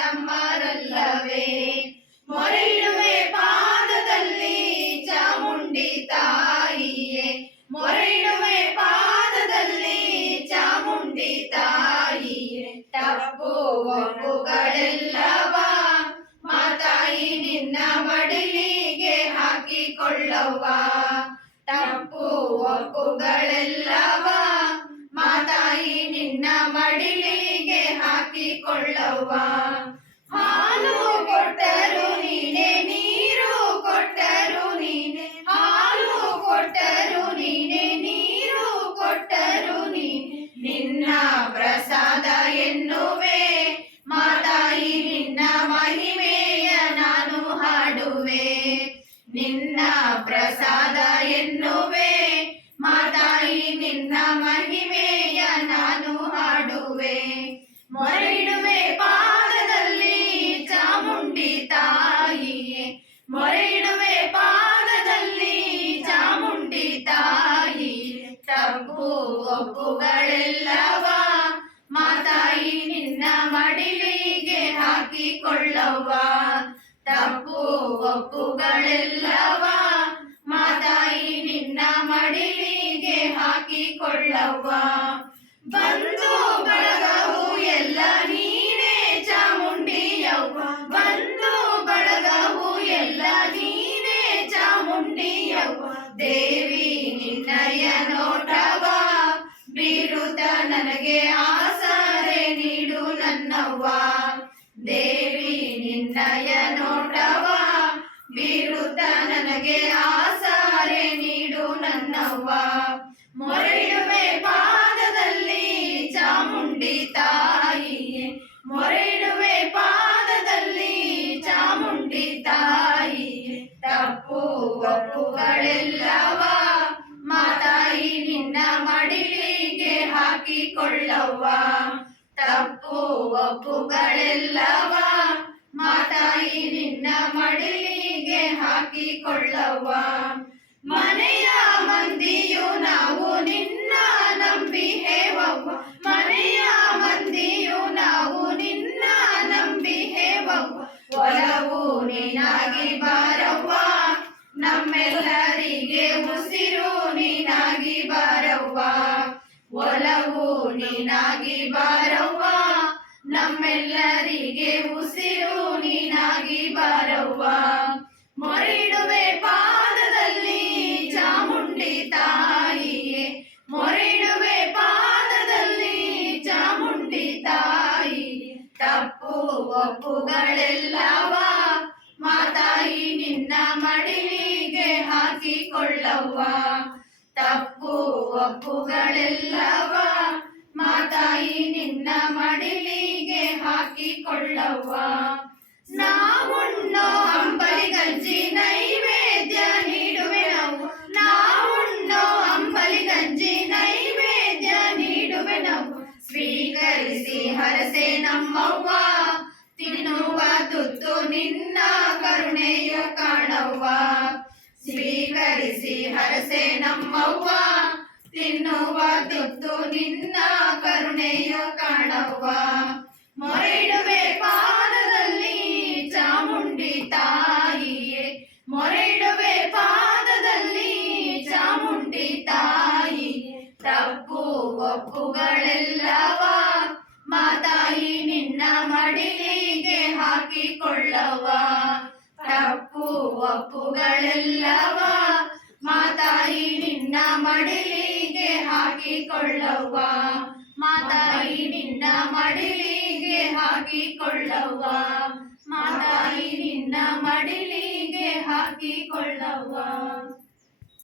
ತಮ್ಮರಲ್ಲವೇ ಮೊರೆಯಿಡುವೆ ಪಾದದಲ್ಲಿ ಚಾಮುಂಡಿ ತಾಯಿಯೇ. ಮೊರೆಯಿಡುವೆ ಪಾದದಲ್ಲಿ ಚಾಮುಂಡಿ ತಾಯಿಯೇ. ತಪ್ಪು ಒಪ್ಪುಗಳೆಲ್ಲವ ಮಾತಾಯಿ ನಿನ್ನ ಮಡಿಲಿಗೆ ಹಾಕಿಕೊಳ್ಳವ್ವ. ತಪ್ಪು ಒಪ್ಪುಗಳೆಲ್ಲವ ಮಾತಾಯಿ ನಿನ್ನ ಮಡಿಲಿಗೆ ಹಾಕಿಕೊಳ್ಳವ್ವ. ಪ್ರಸಾದ ಎನ್ನುವೆ. ಮಾತಾಯಿ ನಿನ್ನ ಮಹಿಮೆಯ ನಾನು ಹಾಡುವೆ. ನಿನ್ನ ಪ್ರಸಾದ ಎನ್ನುವೆ. ಮಾತಾಯಿ ನಿನ್ನ ಮಹಿಮೆಯ ನಾನು ಹಾಡುವೆ. ಮೊರೆಯಿಡುವೆ ಪಾದದಲ್ಲಿ ಚಾಮುಂಡಿ ತಾಯಿಯೇ. ಮೊರೆಯಿಡುವೆ ಪಾದದಲ್ಲಿ ಚಾಮುಂಡಿ ತಾಯಿ ತಪ್ಪು ಒಪ್ಪುಗಳೆಲ್ಲವ ಹಾಕಿಕೊಳ್ಳವ್ವ ತಪ್ಪು ಒಪ್ಪುಗಳೆಲ್ಲವ ಮಾತಾಯಿ ನಿನ್ನ ಮಡಿಲಿಗೆ ಹಾಕಿಕೊಳ್ಳವ್ವ. ಬಂದು ಬಳಗವು ಎಲ್ಲ ನೀನೇ ಚಾಮುಂಡಿಯವ್ವ. ಬಂದು ಬಳಗವು ಎಲ್ಲ ನೀನೇ ಚಾಮುಂಡಿಯವ್ವ. ದೇವಿ ನಿನ್ನಯ ನೋಟವ ಬೀರುತ್ತ ನನಗೆ ಆಸರೆ ನೀಡು ನನ್ನವ್ವ. ದೇವಿ ನಿನ್ನಯ ನೋಟವ ಬೀರುತ್ತ ನನಗೆ ಆಸಾರೆ ನೀಡು ನನ್ನವ್ವ. ಮೊರೆಯುವೆ ಪಾದದಲ್ಲಿ ಚಾಮುಂಡಿ ತಾಯಿಯೇ ಮೊರೆಯಿಡುವೆ ಪಾದದಲ್ಲಿ ಚಾಮುಂಡಿ ತಾಯಿಯೇ. ತಪ್ಪು ಒಪ್ಪುಗಳೆಲ್ಲವ, ಮಾತಾಯಿ ನಿನ್ನ ಮಡಿಲಿಗೆ ಹಾಕಿಕೊಳ್ಳವ್ವ. ತಪ್ಪು ಒಪ್ಪುಗಳೆಲ್ಲವ? ಮಾತಾಯಿ ನಿನ್ನ ಮಡಿಲಿಗೆ ಹಾಕಿಕೊಳ್ಳವ್ವ ಮನೆಯ ಮಂದಿಯು ನಾವು ನಿನ್ನ ನಂಬಿ ಹೇವವ್ವ. ಮನೆಯ ಮಂದಿಯು ನಾವು ನಿನ್ನ ನಂಬಿಹೇವವ್ವ ಒಲವು ನೀನಾಗಿ ಬಾರವ್ವ. ನಮ್ಮೆಲ್ಲರಿಗೆ ಉಸಿರು ನೀನಾಗಿ ಬಾರವ್ವ. ಒಲವು ನೀನಾಗಿ ಬಾರವ್ವ, ನಮ್ಮೆಲ್ಲರಿಗೆ ಉಸಿರು ನೀನಾಗಿ ಬಾರವ್ವ. ಮೊರೆಯಿಡುವೆ ಪಾದದಲ್ಲಿ ಚಾಮುಂಡಿ ತಾಯಿಯೇ, ಮೊರೆಯಿಡುವೆ ಪಾದದಲ್ಲಿ ಚಾಮುಂಡಿ ತಾಯಿ. ತಪ್ಪು ಒಪ್ಪುಗಳೆಲ್ಲವ, ಮಾತಾಯಿ ನಿನ್ನ ಮಡಿಲಿಗೆ ಹಾಕಿಕೊಳ್ಳವ್ವ. ತಪ್ಪು ಒಪ್ಪುಗಳೆಲ್ಲವ? ಮಾತಾಯಿ ನಿನ್ನ ಮಡಿಲಿಗೆ ಹಾಕಿಕೊಳ್ಳವ್ವ. ನಾವುಣ್ಣೋ ಅಂಬಲಿ ಗಂಜಿ ನೈವೇದ್ಯ ನೀಡುವೆ ನಾವು ನಾವುಣ್ಣೋ ಅಂಬಲಿ ಗಂಜಿ ನೈವೇದ್ಯ ನೀಡುವೆ ಸ್ವೀಕರಿಸಿ ಹರಸೆ ನಮ್ಮವ್ವ. ತಿನ್ನುವ ತುತ್ತು ನಿನ್ನ ಕರುಣೆಯ ಕಾಣವ್ವ. ಸ್ವೀಕರಿಸಿ ಹರಸೆ ನಮ್ಮವ್ವ. ತಿನ್ನುವ ತುತ್ತು ನಿನ್ನ ಕರುಣೆಯ ಕಾಣವ್ವ. ಮೊರೆಯಿಡುವೆ ಪಾದದಲ್ಲಿ ಚಾಮುಂಡಿ ತಾಯಿಯೇ. ಮೊರೆಯಿಡುವೆ ಪಾದದಲ್ಲಿ ಚಾಮುಂಡಿ ತಾಯಿ ತಪ್ಪು ಒಪ್ಪುಗಳೆಲ್ಲವ, ಮಾತಾಯಿ ನಿನ್ನ ಮಡಿಲಿಗೆ ಹಾಕಿಕೊಳ್ಳವ ತಪ್ಪು ಒಪ್ಪುಗಳೆಲ್ಲವ, ಮಾತಾಯಿ ನಿನ್ನ ಮಡಿಲಿಗೆ ಹಾಕಿಕೊಳ್ಳವ್ವ. ಮಾತಾಯಿ ನಿನ್ನ ಮಡಿಲಿಗೆ ಹಾಕಿಕೊಳ್ಳವ್ವ. ಮಾತಾಯಿ ನಿನ್ನ ಮಡಿಲಿಗೆ ಹಾಕಿಕೊಳ್ಳವ್ವ.